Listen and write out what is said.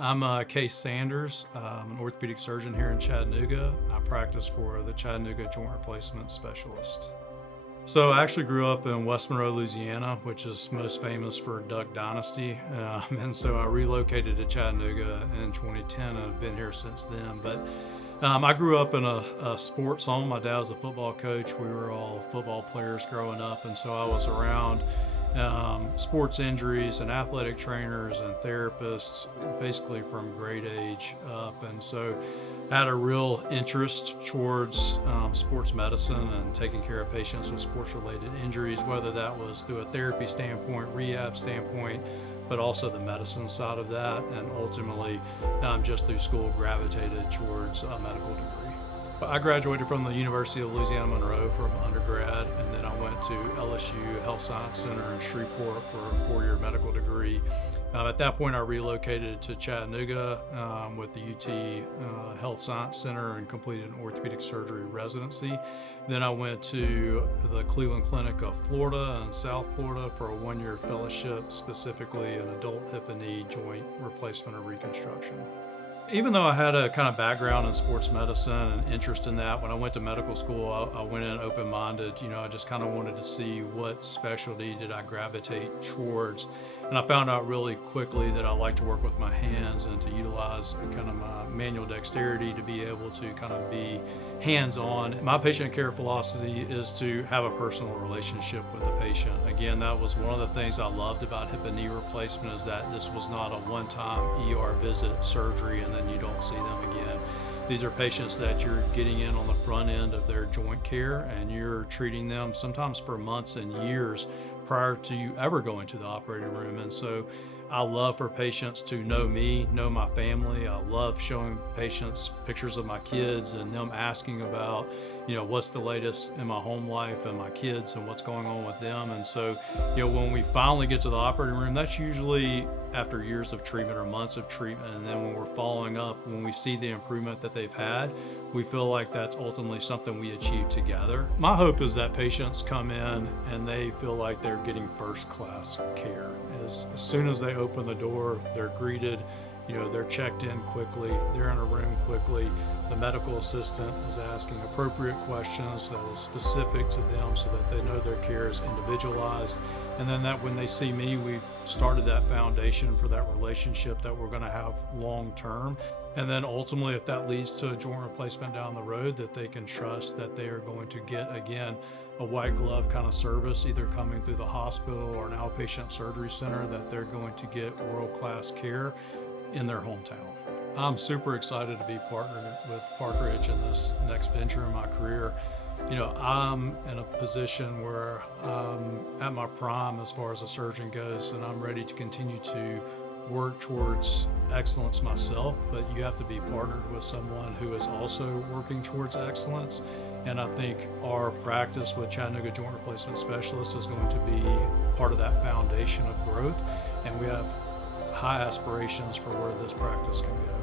I'm Case Sanders. I'm an orthopedic surgeon here in Chattanooga. I practice for the Chattanooga Joint Replacement Specialist. So I actually grew up in West Monroe, Louisiana, which is most famous for Duck Dynasty. And so I relocated to Chattanooga in 2010 and have been here since then. But I grew up in a sports home. My dad was a football coach. We were all football players growing up. And so I was around sports injuries and athletic trainers and therapists basically from grade age up. And so I had a real interest towards sports medicine and taking care of patients with sports related injuries, whether that was through a therapy standpoint, rehab standpoint, but also the medicine side of that. And ultimately, just through school, gravitated towards a medical degree. I graduated from the University of Louisiana Monroe from undergrad, and then I went to LSU Health Science Center in Shreveport for a 4-year medical degree. At that point, I relocated to Chattanooga with the UT Health Science Center and completed an orthopedic surgery residency. Then I went to the Cleveland Clinic of Florida and South Florida for a 1-year fellowship, specifically in adult hip and knee joint replacement or reconstruction. Even though I had a kind of background in sports medicine and interest in that, when I went to medical school, I went in open-minded. I just kind of wanted to see what specialty did I gravitate towards. And I found out really quickly that I like to work with my hands and to utilize kind of my manual dexterity to be able to kind of be hands-on. My patient care philosophy is to have a personal relationship with the patient. Again, that was one of the things I loved about hip and knee replacement, is that this was not a one-time ER visit surgery and then you don't see them again. These are patients that you're getting in on the front end of their joint care, and you're treating them sometimes for months and years prior to you ever going to the operating room. And so I love for patients to know me, know my family. I love showing patients pictures of my kids and them asking about, what's the latest in my home life and my kids and what's going on with them. And so, when we finally get to the operating room, that's usually after years of treatment or months of treatment. And then when we're following up, when we see the improvement that they've had, we feel like that's ultimately something we achieve together. My hope is that patients come in and they feel like they're getting first class care. As soon as they open the door, they're greeted, they're checked in quickly, they're in a room quickly. The medical assistant is asking appropriate questions that is specific to them so that they know their care is individualized. And then that when they see me, we've started that foundation for that relationship that we're going to have long term. And then ultimately, if that leads to a joint replacement down the road, that they can trust that they are going to get, again, a white glove kind of service, either coming through the hospital or an outpatient surgery center, that they're going to get world-class care in their hometown. I'm super excited to be partnered with Parkridge in this next venture in my career. I'm in a position where I'm at my prime as far as a surgeon goes, and I'm ready to continue to work towards excellence myself, but you have to be partnered with someone who is also working towards excellence. And I think our practice with Chattanooga Joint Replacement Specialist is going to be part of that foundation of growth, and we have high aspirations for where this practice can go.